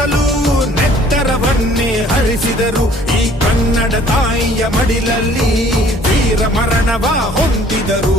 ಉಳಿಸಲು ನೆತ್ತರವನ್ನೇ ಹರಿಸಿದರು. ಈ ಕನ್ನಡ ತಾಯಿಯ ಮಡಿಲಲ್ಲಿ ವೀರ ಮರಣವ ಹೊಂದಿದರು.